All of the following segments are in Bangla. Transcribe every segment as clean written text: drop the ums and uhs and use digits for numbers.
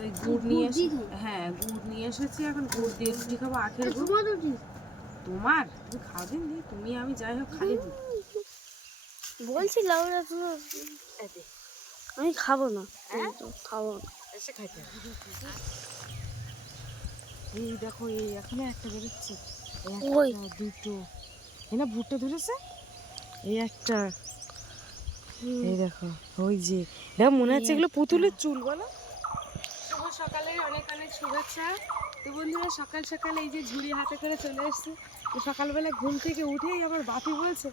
ওই গুড় নিয়ে এসে, হ্যাঁ গুড় নিয়ে এসেছি, এখন গুড় দিয়ে রুটি খাবো, আখের গুড়। তোমার তুমি খাবেন নি, তুমি আমি যাই হোক খালি বলছি লাউরা তুমি, আমি খাবো না, খাবো না। এসে খাইতে হবে। এই দেখো এই এখানে একটা বেরোচ্ছে, ওই দুটো, এই না ভুট্টা ধরেছে, এই একটা, এই দেখো ওই যে, দেখো মনে হচ্ছে এগুলো পুতুলের চুল বলো। শুভ সকালে অনেক অনেক শুভেচ্ছা। তো বন্ধুরা সকাল সকাল এই যে ঝুড়ি হাতে করে চলে এসেছি। তো সকালবেলা ঘুম থেকে উঠেই আমার বাপি বলছে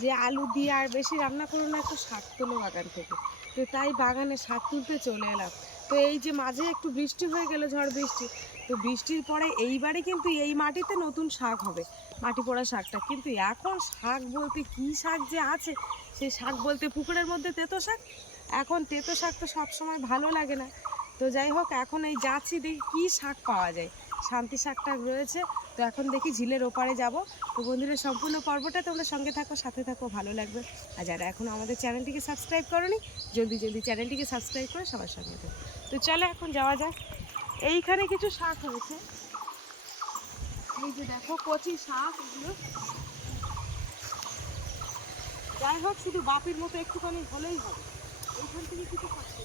যে আলু দিয়ে আর বেশি রান্না করো না, একটু শাক তোলো বাগান থেকে। তো তাই বাগানে শাক তুলতে চলে এলাম। তো এই যে মাঝে একটু বৃষ্টি হয়ে গেল, ঝড় বৃষ্টি, তো বৃষ্টির পরে এইবারে কিন্তু এই মাটিতে নতুন শাক হবে, মাটি পোড়া শাকটা। কিন্তু এখন শাক বলতে কি শাক যে আছে, সেই শাক বলতে পুকুরের মধ্যে তেতো শাক। এখন তেতো শাক তো সবসময় ভালো লাগে না। তো যাই হোক এখন এই যাচ্ছি, দেখি কী শাক পাওয়া যায়। শান্তি শাক টাক রয়েছে। তো এখন দেখি ঝিলের ওপারে যাব। তো বন্ধুরা সম্পূর্ণ পর্বটা তোমরা সঙ্গে থাকো, সাথে থাকো, ভালো লাগবে। আর যারা এখনও আমাদের চ্যানেলটিকে সাবস্ক্রাইব করোনি, জলদি জলদি চ্যানেলটিকে সাবস্ক্রাইব করে সবার সঙ্গে থাকো। তো চলো এখন যাওয়া যাক। এইখানে কিছু শাক হয়েছে, এই যে দেখো কচি শাক এগুলো। যাই হোক শুধু বাপির মতো একটুখানি হলেই হবে। এইখান থেকে কিছু শাক করেছে।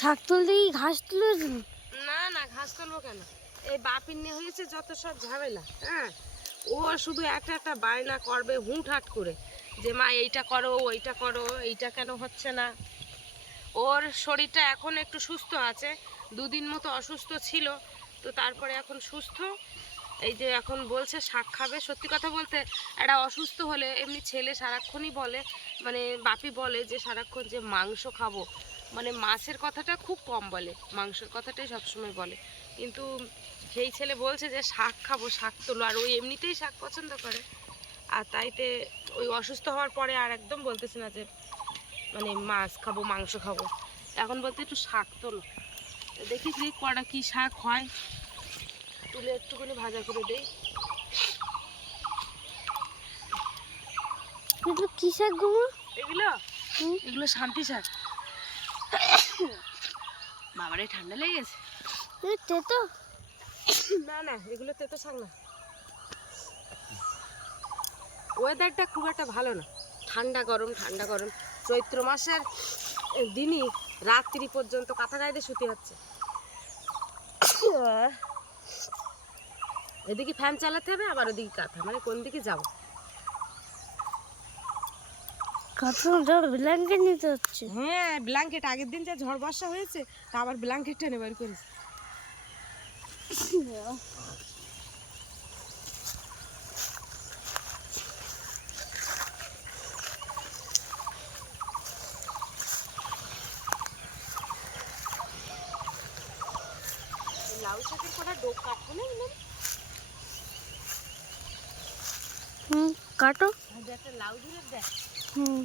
শাক তুলতে কি ঘাস তুলে? না না, ঘাস তুলবো কেন, এই বাপির নিয়ে হয়েছে যত সব ঝামেলা। হ্যাঁ, ও শুধু একটা একটা বায়না করবে হুটহাট করে, যে মা এইটা করো ওইটা করো, এইটা কেন হচ্ছে না। ওর শরীরটা এখন একটু সুস্থ আছে, দুদিন মতো অসুস্থ ছিল, তো তারপরে এখন সুস্থ। এই যে এখন বলছে শাক খাবে। সত্যি কথা বলতে একটা অসুস্থ হলে এমনি ছেলে সারাক্ষণই বলে, মানে বাপি বলে যে সারাক্ষণ যে মাংস খাবো, মানে মাছের কথাটা খুব কম বলে, মাংসের কথাটাই সবসময় বলে। কিন্তু সেই ছেলে বলছে যে শাক খাবো, শাক তোলো, আর ওই এমনিতেই শাক পছন্দ করে। আর তাইতে ওই অসুস্থ হওয়ার পরে আর একদম বলতেছে না যে মানে মাছ খাবো মাংস খাবো, এখন বলতে একটু শাক তোলো। দেখি যে কটা কী শাক হয়, তুলে একটুখানি ভাজা করে দেই। এগুলো কি শাক গো? এগুলো এগুলো শান্তি শাক। বাবারে ঠান্ডা লেগে গেছে। তেতো? না না, এগুলো তেতো শাক না। ওয়েদারটা খুব একটা ভালো না, ঠান্ডা গরম ঠান্ডা গরম। চৈত্র মাসের দিনই রাত্রি পর্যন্ত কাঁথা গায়ে দিয়ে শুতে হচ্ছে। এদিকে ফ্যান চালাতে হবে, আবার ওদিকে কাঁথা, মানে কোন দিকে যাবো। ব্ল্যাঙ্কেট নিতে হচ্ছে। হ্যাঁ ব্ল্যাঙ্কেট, আগের দিন যা ঝড় বর্ষা হয়েছে তা আবার ব্ল্যাঙ্কেট টেনে বের করেছে। লাউ শাকের কটা ডোক কাটবো না, কাটো। একটা লাউ ধরে দেখ। হুম,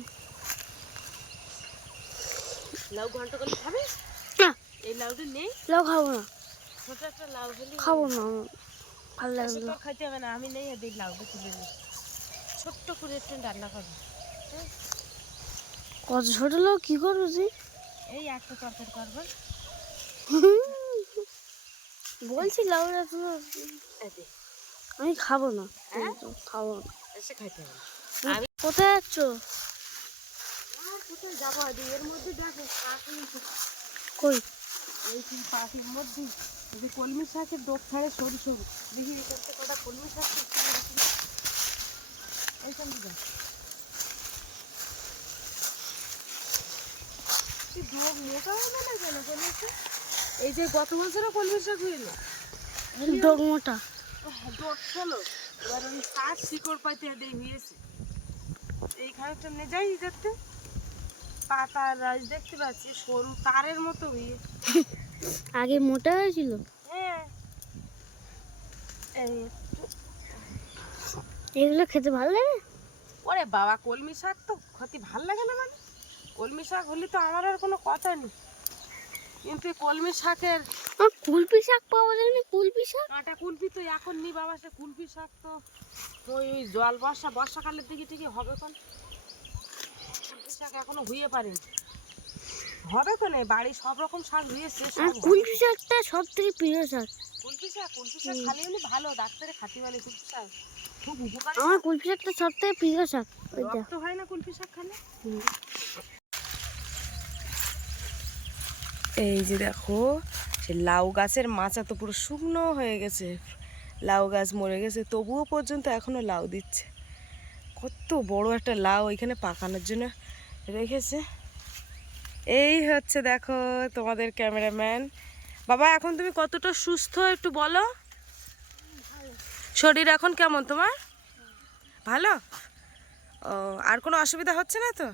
লাউ ঘন্ট করলে খাবে? না এই লাউটা নেই, লাউ খাবো না, ছোট একটা লাউ হলে খাবো না, ভালো লাগবে না। খাইতে হবে না, আমি নেই, এদের লাউটা তুলে নিই, ছোট্ট করে একটু রান্না করবো। কত ছোট লাউ কি করবো তুই? এই একটা তরকারি করবো। বলছি লাউরা তুমি, আমি খাবো না, খাবো না। এসে খাইতে হবে। আমি কোথায় যাচ্ছ? কোথায় যাবো, এর মধ্যে দেখো শাক কই? এই পাখির মধ্যে এই যে কলমি শাকের ডোক ছাড়ে সরু সরু, দেখি এখান থেকে কটা কলমি শাক এইখান থেকে ডোক মোটা হবে না কেন কলমি শাক? এই যে গত বছরও কলমি শাক হইলো, ডোক মোটা, ডোক ছিল, এবার ওই শাক শিকড় পাইতে দেই হয়েছে। এইখানে তো নিয়ে যাই দেখতে, পাতা রাজ দেখতে পাচ্ছি সরু তারের মতো হয়ে। আগে মোটা হয়েছিল। হ্যাঁ এই এগুলো খেতে ভালো লাগে। ওরে বাবা, কলমি শাক তো খেতে ভাল লাগে না, মানে কলমি শাক হলে তো আমার আর কোনো কথা নেই। কিন্তু এই কলমি শাকের কুলপি শাক পাওয়া যায় না? কুলপি শাক কাঁটা কুলপি তো এখন নি বাবা, সে কুলপি শাক তো ওই জল বর্ষাকালের দিকে ঠিকই হবে কোন। কুলপি শাক এখনো হইয়ে পারেনি, হবে তো না, বাড়ি সব রকম শাক হয়েছে। কুলপি শাকটা সব থেকে প্রিয় শাক। কুলপি শাক খালি এমনি ভালো, ডাক্তারে খাতি বলে কুলপি শাক খুব উপকারী। আমার কুলপি শাকটা সব থেকে প্রিয় শাক। রক্ত হয় না কুলপি শাক খালে? এই যে দেখো, সে লাউ গাছের মাচা তো পুরো শুকনো হয়ে গেছে, লাউ গাছ মরে গেছে, তবুও পর্যন্ত এখনো লাউ দিচ্ছে। কত বড় একটা লাউ এখানে পাকানোর জন্য রেখেছে। এই হচ্ছে দেখো তোমাদের ক্যামেরাম্যান। বাবা এখন তুমি কতটা সুস্থ একটু বলো, শরীর এখন কেমন তোমার? ভালো? ও, আর কোনো অসুবিধা হচ্ছে না তো?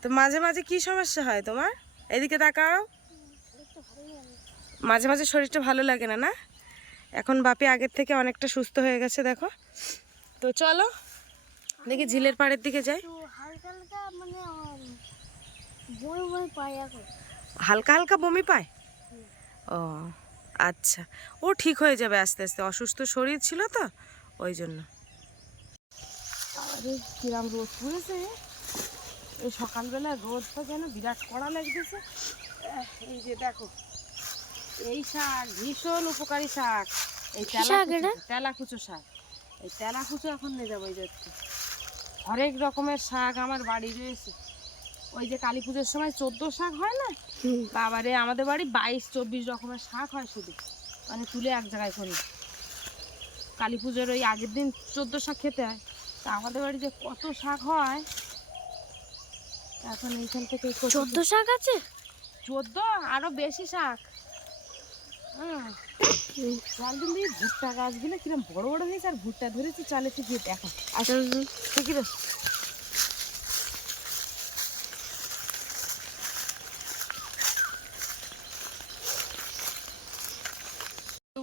তো মাঝে মাঝে কি সমস্যা হয় তোমার? এদিকে তাকাও। মাঝে মাঝে শরীরটা ভালো লাগে না, না? এখন বাপি আগের থেকে অনেকটা সুস্থ হয়ে গেছে দেখো। তো চলো দেখি ঝিলের পাড়ের দিকে যাই। হালকা হালকা মানে বই বই পাই এখন। হালকা হালকা বমি পায়? ও আচ্ছা, ও ঠিক হয়ে যাবে আস্তে আস্তে, অসুস্থ শরীর ছিল তো ওই জন্য। আরে কিরাম রোদ পড়েছে, এই সকালবেলা রোদটা যেন বিরাট কড়া লাগতেছে। এই যে দেখো, এই শাক ভীষণ উপকারী শাক, এই তেলাকুচো শাক। এই তেলাকুচো এখন নিয়ে যাবো। এই যাচ্ছে হরেক রকমের শাক আমার বাড়ি রয়েছে। ওই যে কালী পুজোর সময় 14 শাক হয় না বাবারে, আমাদের বাড়ি 22-24 রকমের শাক হয় শুধু, মানে তুলে এক জায়গায় করি। কালী পুজোর ওই আগের দিন 14 শাক খেতে হয়, তা আমাদের বাড়ি যে কত শাক হয়। এখন এইখান থেকে 14 শাক আছে? 14 আরো বেশি শাক। একদিন দিয়ে ভুট্টা গাছগুলো কিরম বড় বড় হয়েছে, আর ভুট্টা ধরেছি, চলে একটু গিয়ে দেখো। আসলে ঠিকই রে।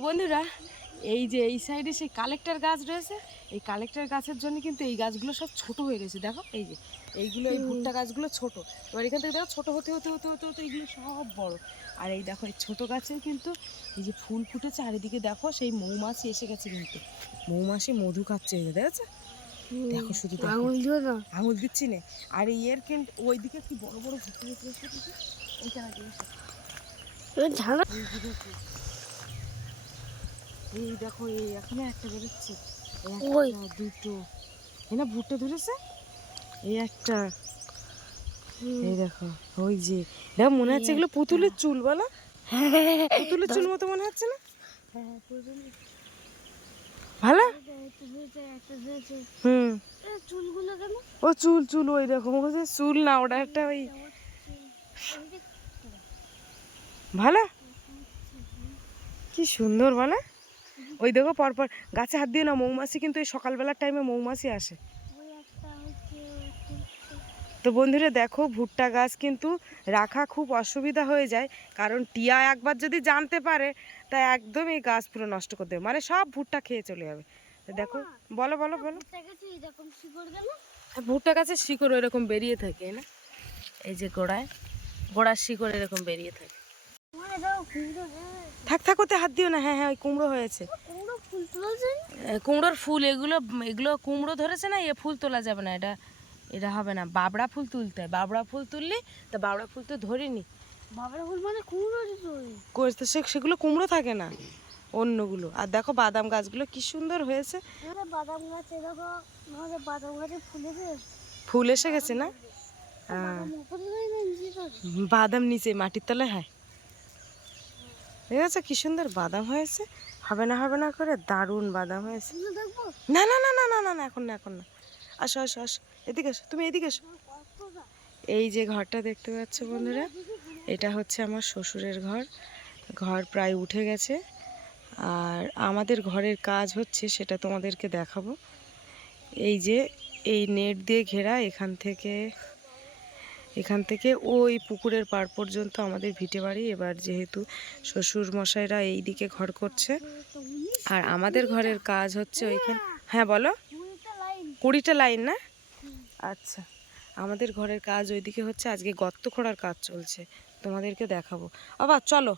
বন্ধুরা, এই যে এই সাইডে সেই কালেক্টর গাছ রয়েছে, এই কালেক্টর গাছের জন্য কিন্তু এই গাছগুলো সব ছোট হয়ে রয়েছে। দেখো এই যে এইগুলো, এই ভুট্টা গাছগুলো ছোট, এবার এখান থেকে দেখো ছোট হতে হতে হতে হতে হতে এইগুলো সব বড়। আর এই দেখো এই ছোট গাছেও কিন্তু এই যে ফুল ফুটে চারিদিকে, দেখো সেই মৌমাছি এসে গেছে, কিন্তু মৌমাছি মধু খাচ্ছে, এই যে দেখেছো? দেখো শুধু আঙুল দিচ্ছি না। আর এর কিন্তু ওইদিকে কি বড় বড় ভুট্টা হয়েছে, এই দেখো এই এখানে একটা বেরোচ্ছে, দুটো না ভুট্টা ধরেছে, এই একটা, এই দেখো ওই যে, দেখো মনে হচ্ছে এগুলো পুতুলের চুল, বলো পুতুলের চুল মতো মনে হচ্ছে না? ভালো। চুলগুলো কেন? ও চুল চুল, ওই দেখো চুল না, ওটা একটা ওই ভালো, কি সুন্দর বলে। ওই দেখো পরপর গাছে হাত দিয়ে না, মৌমাছি কিন্তু এই সকালবেলার টাইমে মৌমাছি আসে। তো বন্ধুরা দেখো, ভুট্টা গাছ কিন্তু রাখা খুব অসুবিধা হয়ে যায়, কারণ টিয়া একবার যদি জানতে পারে তা একদম এই গাছ পুরো নষ্ট করে দেবে, মানে সব ভুট্টা খেয়ে চলে যাবে। দেখো বলো বলো বলো। ভুট্টা গাছের শিকড় এরকম বেরিয়ে থাকে না, এই যে গোড়ার শিকড় এরকম বেরিয়ে থাকে। থাক থাক, ওতে হাত দিও না। হ্যাঁ হ্যাঁ, ওই কুমড়ো হয়েছে, কুমড়োর ফুল এগুলো, এগুলো কুমড়ো ধরেছে না, এ ফুল তোলা যাবে না, এটা হবে না, বাবড়া ফুল তুলতে হয়। বাবড়া ফুল তুললি, তা বাবড়া ফুল তো ধরিনি। বাবড়া ফুল মানে কুমড়ো? সেগুলো কুমড়ো থাকে না, অন্যগুলো। আর দেখো বাদাম গাছগুলো কি সুন্দর হয়েছে। বাদাম গাছ দেখো, বাদাম গাছে ফুল এসে গেছে না? বাদাম নিচে মাটির তলায় হয়, দেখেছো কি সুন্দর বাদাম হয়েছে, হবে না হবে না করে দারুণ বাদাম হয়েছে। না না না না না না না, এখন না এখন না, আসো আসো আসো, এদিকে আসো, তুমি এদিকে আসো। এই যে ঘরটা দেখতে পাচ্ছ বন্ধুরা, এটা হচ্ছে আমার শ্বশুরের ঘর। ঘর প্রায় উঠে গেছে, আর আমাদের ঘরের কাজ হচ্ছে, সেটা তোমাদেরকে দেখাবো। এই যে এই নেট দিয়ে ঘেরা, এখান থেকে ওই পুকুরের পাড় পর্যন্ত আমাদের ভিটে বাড়ি। এবার যেহেতু শ্বশুর মশাইরা এই দিকে ঘর করছে, আর আমাদের ঘরের কাজ হচ্ছে ওইখানে। হ্যাঁ বলো। 20টা লাইন না? আচ্ছা, আমাদের ঘরের কাজ ওইদিকে হচ্ছে, আজকে গর্ত খোঁড়ার কাজ চলছে, তোমাদেরকে দেখাবো। আবার চলো।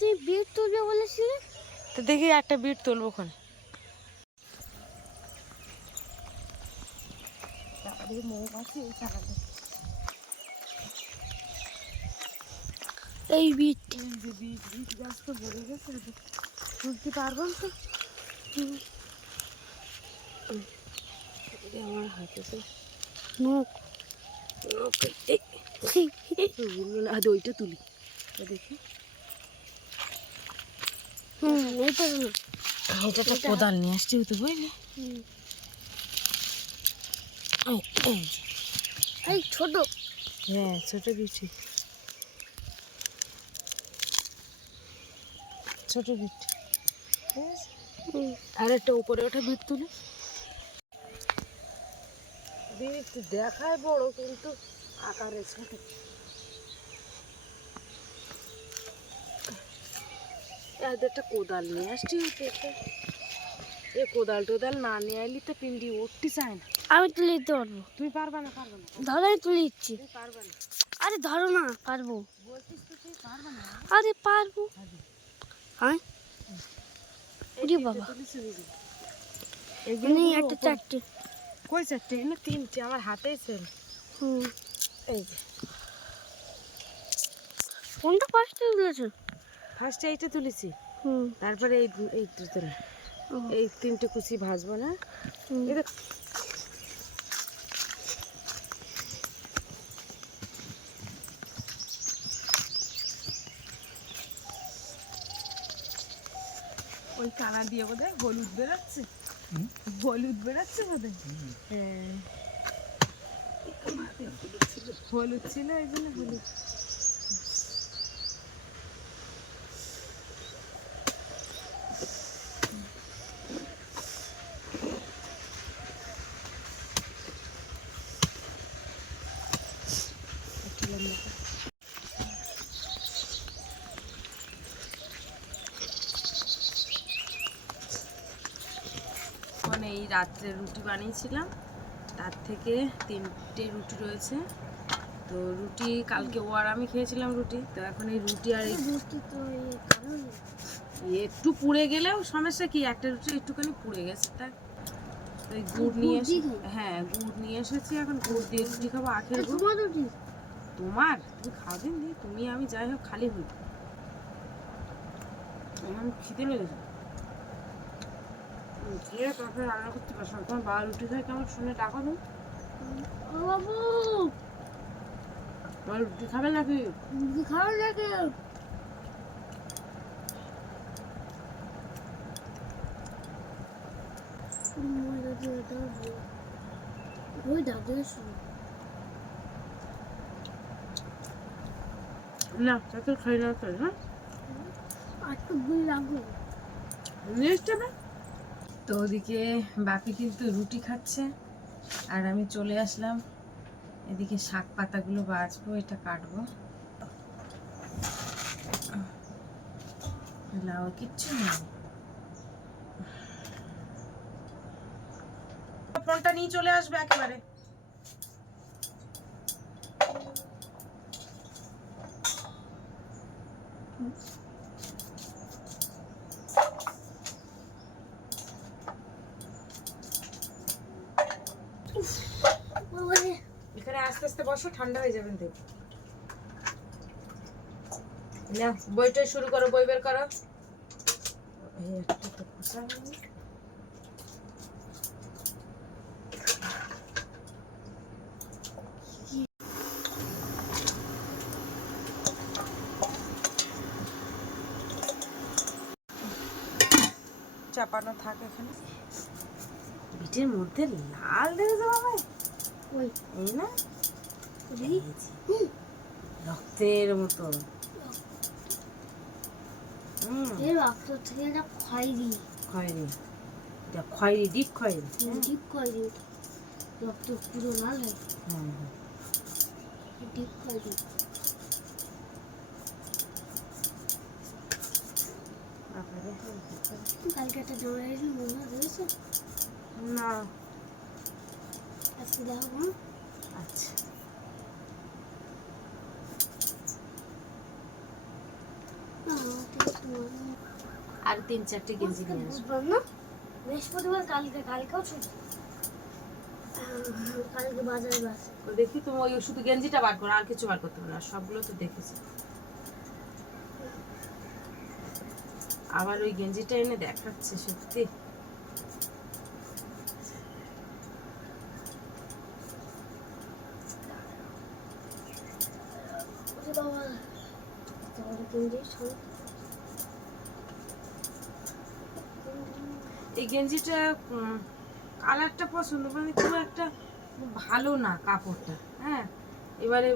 তুই বিট তুলবে বলেছিলি। তো দেখি একটা বিট তুলবো ওখানে। এই বিট বিট গাছ তো ভরে গেছে, তুলতে পারবো তো। আমার হাতে তো নোক ওইটা তুলি দেখি। এইটা না, ওটা তো কোদাল নিয়ে আসছি তো বুঝলি। এই ছোট। হ্যাঁ ছোট বিচি, ছোট বিট। আর একটা উপরে ওঠা বিট তুলি। বিট দেখায় বড় কিন্তু আকারে ছোট। একটা কোদাল নিয়ে আসছি। এ কোদাল টোদাল না নিয়ে এলি তো পিন্ডি উঠতে চায় না। আমি তুলে দিতে পারবো। তুমি পারবা না? পারবা না, ধরো, আমি তুলে দিচ্ছি। তুমি পারবা না। আরে ধরো না, পারবো। বলছিস তো তুই পারবা না। আরে পারবো। হ্যাঁ ওরে বাবা, এখানে একটা চারটে। কই চারটে? না তিনটে, আমার হাতেই ছিল। এই যে কোনটা ফার্স্টে তুলেছো? ফার্স্টে এইটা তুলেছি, হুম তারপরে এইটা তোলা। এই তিনটে কুচি ভাজবো না। এই দেখ, ওই কানা দিয়ে বোধহয় হলুদ বেরোচ্ছে। হলুদ বেরোচ্ছে বোধহয়। হ্যাঁ হলুদ ছিল, এই জন্য হলুদ। মানে এই রাত্রে রুটি বানিয়েছিলাম, তার থেকে 3টে রুটি রয়েছে। তো রুটি কালকে ও আর আমি খেয়েছিলাম রুটি, তো এখন এই রুটি আর একটু পুড়ে গেলেও সমস্যা কি, একটা রুটি একটুখানি পুড়ে গেছে তাই। ওই গুড় নিয়ে এসে, হ্যাঁ গুড় নিয়ে এসেছি, এখন গুড় দিয়ে রুটি খাবো। আখের গুড়। তোমার তুমি খাবে নি, তুমি আমি যাই হোক খালি হই। আমার খিদে লেগেছে, খেয়ে তারপরে রান্না করতে পারছো। তোমার বাবা রুটি খাই কেমন শুনে টাকা দেবো। বাবু তোমার রুটি খাবে নাকি? খাওয়া লাগে। ওই দাদু না তাতে খাই না তো। হ্যাঁ একটু ভুল লাগলো। নিয়ে এসছে না তো। ওদিকে বাপি কিন্তু রুটি খাচ্ছে, আর আমি চলে আসলাম এদিকে শাক পাতাগুলো বাছবো, এটা কাটবো। লাউ কিচ্ছু নেই। ফোনটা নিয়ে চলে আসবে একেবারে। এখানে আস্তে আস্তে বসো, ঠান্ডা হয়ে যাবেন দেখ। না বইটা শুরু করো, বই বের করো। এই একটা তো খোসা হয়নি। চাপানো থাক এখানে। বিটের মধ্যে লাল দেখেছো বাবা? ওই এই না রক্তের মতো। এই রক্ত থেকে এটা খয়েরি। খয়েরি, এটা খয়েরি, ডিপ খয়েরি। ডিপ খয়েরি, রক্ত পুরো লাল হয়। হ্যাঁ ডিপ খয়েরি। কালকে একটা জমা এসে মনে হয়েছে না। আজকে দেখো। আচ্ছা আর 3-4টে গেঞ্জি নিয়ে আসবো। বুধবার না, বৃহস্পতিবার, কালকেও ছুটি। কালকে বাজারে বাস। দেখি তুমি ওই শুধু গেঞ্জিটা বার করো, আর কিছু বার করতে হবে না, সবগুলো তো দেখেছি। আবার ওই গেঞ্জিটা এনে দেখাচ্ছে সত্যি। বাবা, এই গেঞ্জিটা কালারটা পছন্দ, মানে খুব একটা ভালো না কাপড়টা। হ্যাঁ, এবারে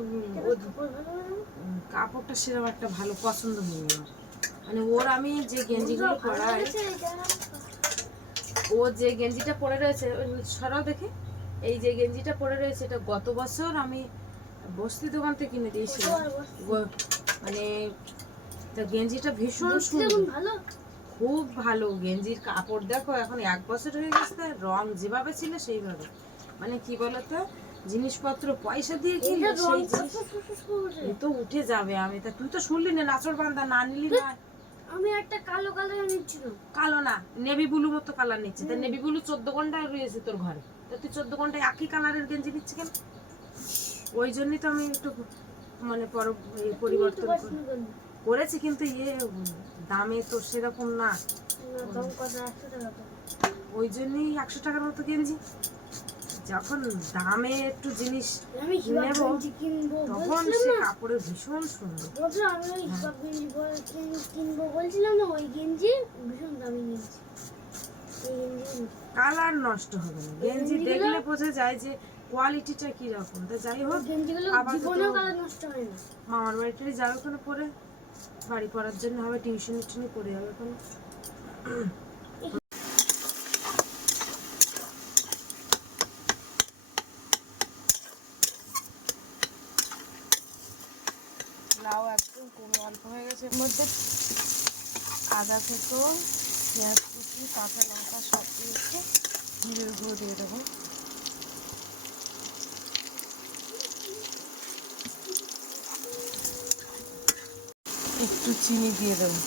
কাপড়টা সেরকম একটা ভালো পছন্দ হয়নি আমার। মানে ওর আমি যে গেঞ্জিগুলো পরাই, ও যে গেঞ্জিটা পরে রয়েছে, সরাও দেখে, এই যে গেঞ্জিটা পরে রয়েছে এটা গত বছর আমি বস্তি দোকান থেকে কিনে দিয়েছিলাম। মানে গেঞ্জিটা ভীষণ সুন্দর, খুব ভালো গেঞ্জির কাপড়। দেখো এখন 1 বছর হয়ে গেছে, রং যেভাবে ছিল সেইভাবে। মানে কি বলতো, জিনিসপত্র পয়সা দিয়ে কিনলে সেই জিনিস তো উঠে যাবে। আমি তা তুই তো শুনলি না, নাচর বান্দা না নিলি না। আমি একটা কালো কালার নিচ্ছিল। কালো না, নেভি ব্লু মতো কালার নিচ্ছে। তা নেভি ব্লু 14 ঘন্টা রয়েছে তোর ঘরে, তা তুই 14 ঘন্টায় একই কালারের গেঞ্জি নিচ্ছি কেন? ওই জন্যই তো আমি একটু মানে পরিবর্তন করেছি, কিন্তু দামে তো সেরকম না, ওই জন্যই 100 টাকার মতো গেঞ্জি। যখন দামে একটু জিনিস নেব তখন সে কাপড়ের ভীষণ সুন্দর। আমি ওই সব গেঞ্জি কিনবো বলছিলাম না, ওই গেঞ্জি ভীষণ দামি নিয়েছি। কালার নষ্ট হবে না, গেঞ্জি দেখলে বোঝা যায় যে কোয়ালিটিটা কি রকম। তা যাই হোক, জীবনেও কালার নষ্ট হয় না। মামার বাড়িটারি যাবে ওখানে পরে, বাড়ি পড়ার জন্য হবে, টিউশন করে যাবে ওখানে। লাউ একদম কমে অল্প হয়ে গেছে, এর মধ্যে আদা থেতো, পেঁয়াজ কুচি, কাঁচা লঙ্কা সব দিয়েছে, জিরের গুঁড়ো দিয়ে দেবো, একটু চিনি দিয়ে দেবো।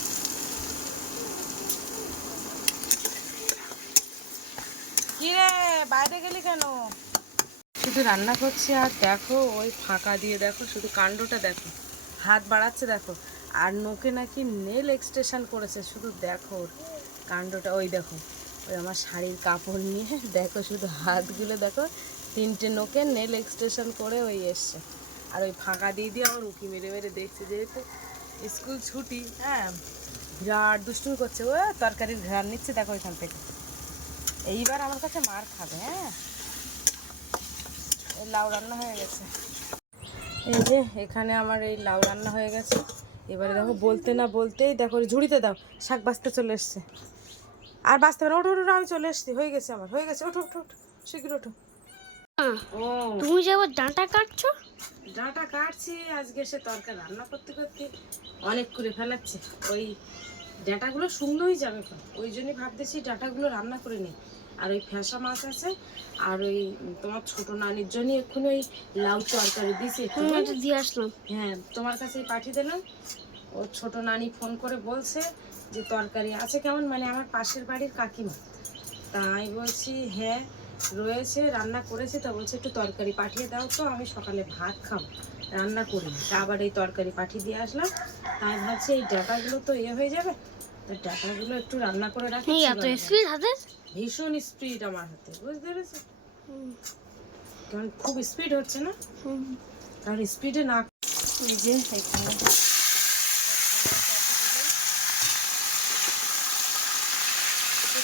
কি রে, বাইরে গেলি কেন? শুধু রান্না করছি আর দেখো ওই ফাঁকা দিয়ে দেখো, শুধু কাণ্ডটা দেখো, হাত বাড়াচ্ছে দেখো। আর নোকে নাকি নেল এক্সটেনশন করেছে, শুধু দেখো ওর কাণ্ডটা। ওই দেখো, ওই আমার শাড়ির কাপড় নিয়ে দেখো, শুধু হাতগুলো দেখো, 3টে নোকে নেল এক্সটেনশন করে ওই এসছে। আর ওই ফাঁকা দিয়ে দিয়ে আমার উঁকি মেরে মেরে দেখছে, যেহেতু স্কুল ছুটি। হ্যাঁ, বিরাট দুষ্টুমি করছে, ও তরকারির ঘ্রাণ নিচ্ছে দেখো ওইখান থেকে। এইবার আমার কাছে মার খাবে। হ্যাঁ, লাউ রান্না হয়ে গেছে, এই যে এখানে আমার এই লাউ রান্না হয়ে গেছে। এবারে দেখো বলতে না বলতেই দেখো ঝুড়িতে দাও, শাক বাঁচতে চলে এসছে। আর বাঁচতে পারো, ওঠো ওঠো, আমি চলে এসছি, হয়ে গেছে আমার, হয়ে গেছে, ওঠো ওঠো ওঠো, শীঘ্র ওঠো। ও তুমি যে আবার ডাঁটা কাটছো? ডাঁটা কাটছি, আজকে সে তরকারি রান্না করতে করতে অনেক করে ফেলাচ্ছে। ওই ডাঁটাগুলো শুকনোই যাবে, ওই জন্যই ভাবতেছি ডাঁটাগুলো রান্না করে নিই। আর ওই ফ্যাসা মাছ আছে, আর ওই তোমার ছোট নানির জন্য এক্ষুনি ওই লাউ তরকারি দিয়েছি, দিয়ে আসলাম। হ্যাঁ তোমার কাছেই পাঠিয়ে দিলাম। ও ছোট নানি ফোন করে বলছে যে তরকারি আছে কেমন, মানে আমার পাশের বাড়ির কাকিমা। তাই বলছি হ্যাঁ রয়েছে, রান্না করেছে। তা বলছে একটু তরকারি পাঠিয়ে দাও, তো আমি সকালে ভাত খাবো, রান্না করিনি। তা আবার এই তরকারি পাঠিয়ে দিয়ে আসলাম। তাই ভাবছি এই ডাটাগুলো তো হয়ে যাবে, তো ডাটাগুলো একটু রান্না করে রাখি। ভীষণ স্পিড আমার হাতে, বুঝতে পেরেছো? কারণ খুব স্পিড হচ্ছে না, কারণ স্পিডে না। এই যে এখানে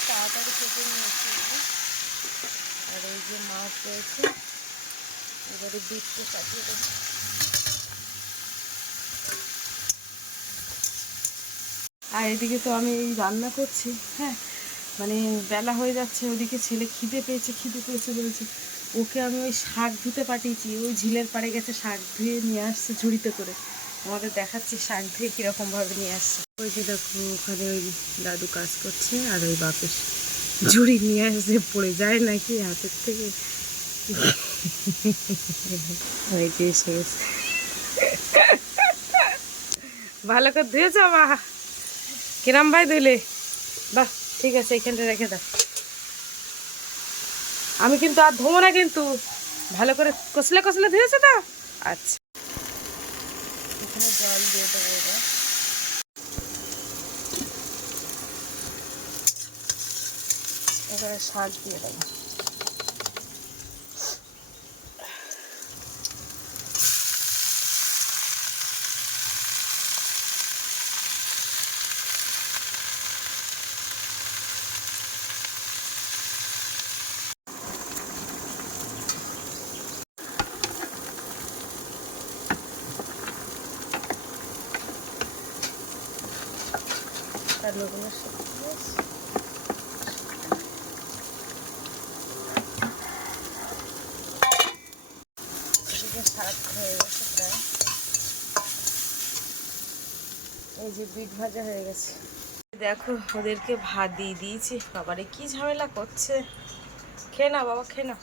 তাড়াতাড়ি কেটে নিয়েছি, আর এই যে মাছ রয়েছে, এবারে বিটকে কাটিয়ে দেবো। আর এদিকে তো আমি এই রান্না করছি, হ্যাঁ, মানে বেলা হয়ে যাচ্ছে। ওদিকে ছেলে খিদে পেয়েছে বলছে, ওকে আমি ওই শাক ধুতে পাঠিয়েছি, ওই ঝিলের পাড়ে গেছে, শাক ধুয়ে নিয়ে আসছে ঝুড়িতে করে। আমাদের দেখাচ্ছি শাক ধুয়ে কীরকমভাবে নিয়ে আসছে। ওই যে দেখো ওখানে ওই দাদু কাজ করছে, আর ওই বাপের ঝুড়ি নিয়ে আসছে, পড়ে যায় নাকি হাতের থেকে। ওই যে এসে গেছে, ভালো করে ধুয়েছ মা? কিরাম ভাই ধুইলে? বাহ, ঠিক আছে, এখানটা রেখে দাও। আমি কিন্তু আর ধোবো না, কিন্তু ভালো করে কষলে কষলে ধুয়েছে তো। আচ্ছা, এখানে জল দিয়ে দেবো এবার। এবারে শাক দিয়ে দেবো। আর লবণের সাথে এদিকে শাক হয়ে গেছে প্রায়। এই যে বিট ভাজা হয়ে গেছে। দেখো ওদেরকে ভাত দিয়ে দিয়েছি। বাবারে কি ঝামেলা করছে। খেয়ে না বাবা, খেয়ে না।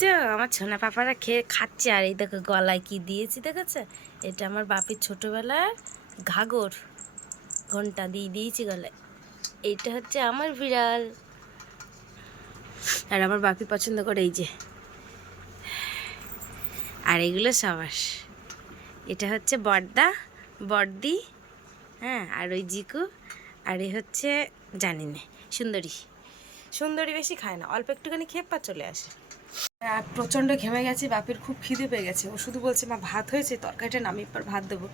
যে আমার ছোনা পাপারা খেয়ে খাচ্ছে। আর এই দেখো গলায় কি দিয়েছি দেখেছে? এটা আমার বাপির ছোটবেলার ঘাগর, ঘন্টা দিয়ে দিয়েছি গলায়। এইটা হচ্ছে আমার বিড়াল। আর আমার বাপি পছন্দ করে এই যে। আর এগুলো সাবাস। এটা হচ্ছে বড়দা, বড়দি, হ্যাঁ, আর ওই জিকু। আর এই হচ্ছে জানি না সুন্দরী। সুন্দরী বেশি খায় না, অল্প একটুখানি খেয়ে পা চলে আসে। প্রচণ্ড ঘেমে গেছি, বাপির খুব খিদে পেয়ে গেছে। ও শুধু বলছে মা ভাত হয়েছে, তরকারিটা নামিয়ে পর ভাত দেবো।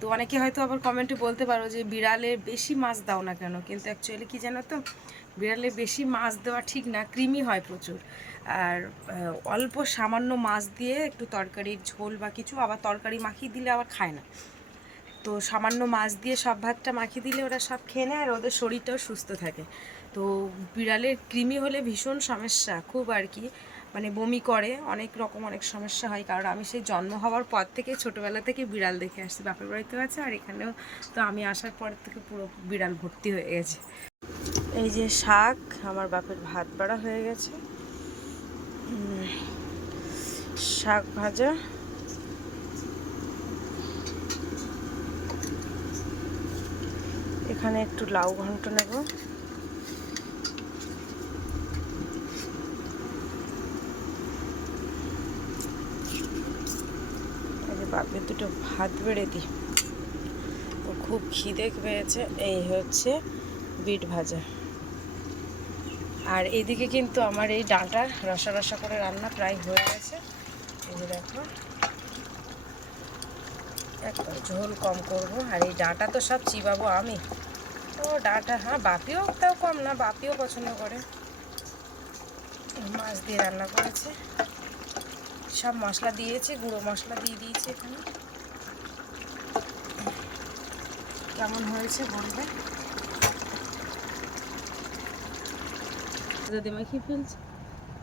তো অনেকে হয়তো আবার কমেন্টে বলতে পারো যে বিড়ালে বেশি মাছ দাও না কেন, কিন্তু অ্যাকচুয়ালি কী জানো তো, বিড়ালে বেশি মাছ দেওয়া ঠিক না, কৃমি হয় প্রচুর। আর অল্প সামান্য মাছ দিয়ে একটু তরকারির ঝোল বা কিছু, আবার তরকারি মাখিয়ে দিলে আবার খায় না। তো সামান্য মাছ দিয়ে সব ভাতটা মাখিয়ে দিলে ওরা সব খেয়ে নেয়, আর ওদের শরীরটাও সুস্থ থাকে। তো বিড়ালের কৃমি হলে ভীষণ সমস্যা খুব আর কি, মানে বমি করে, অনেক রকম অনেক সমস্যা হয়। কারণ আমি সেই জন্ম হওয়ার পর থেকে, ছোটোবেলা থেকে বিড়াল দেখে আসছি। বাপের বাড়িতেও আছে, আর এখানেও তো আমি আসার পর থেকে পুরো বিড়াল ভর্তি হয়ে গেছে। এই যে শাক, আমার বাপের ভাত বাড়া হয়ে গেছে, শাক ভাজা, এখানে একটু লাউ ঘন্ট নেব। বাপের দুটো ভাত বেড়ে দিই, ও খুব খিদে পেয়েছে। এই হচ্ছে বিট ভাজা। আর এদিকে কিন্তু আমার এই ডাঁটা রসা রসা করে রান্না প্রায় হয়ে গেছে। এই যে দেখো, একদম ঝোল কম করব। আর এই ডাঁটা তো সব চিবাবো আমি। ও ডাঁটা, হ্যাঁ বাপিও তাও কম না, বাপিও পছন্দ করে। মাছ দিয়ে রান্না করেছে, সব মশলা দিয়েছি, গুঁড়ো মশলা দিয়ে দিয়েছি এখানে। কেমন হয়েছে বলবে। যদি মাখিয়ে ফেলছে।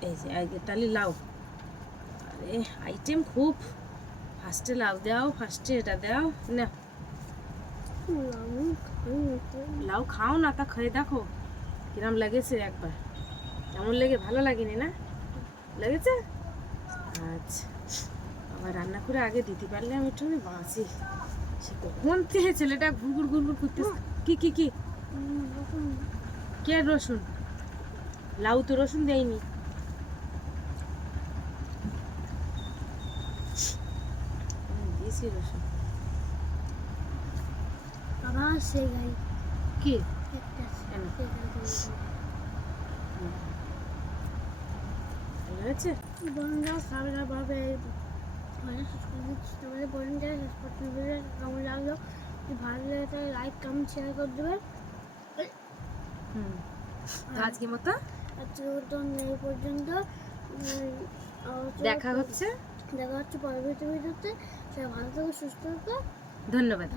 এই যে আগে তাহলে লাউ, আরে আইটেম খুব। ফার্স্টে লাউ দাও, ফার্স্টে এটা দাও না। লাউ খাও না, তা খেয়ে দেখো কিরম লেগেছে একবার। কেমন লেগে, ভালো লাগেনি না? লেগেছে? আচ্ছা, আবার রান্না করে আগে দিতে পারলে আমি একটু বাঁচি। সে কখন থেকে ছেলেটা ঘুরঘুর ঘুরঘুর করতে। কি কি কি কে রসুন? লাউ তো রসুন দেয়নি। দিয়েছি রসুন। বাবা সেই গাড়ি কি হয়েছে? বন্ধুরা সারাভাবে তোমাদের বোনটা কেমন লাগলো, ভালো লাগে লাইক কমেন্ট শেয়ার করে দেবে। আজকের মতো এই পর্যন্ত। দেখা হচ্ছে পরবর্তী ভিডিওতে। সবাই ভালো থাকো, সুস্থ থাকো। ধন্যবাদ।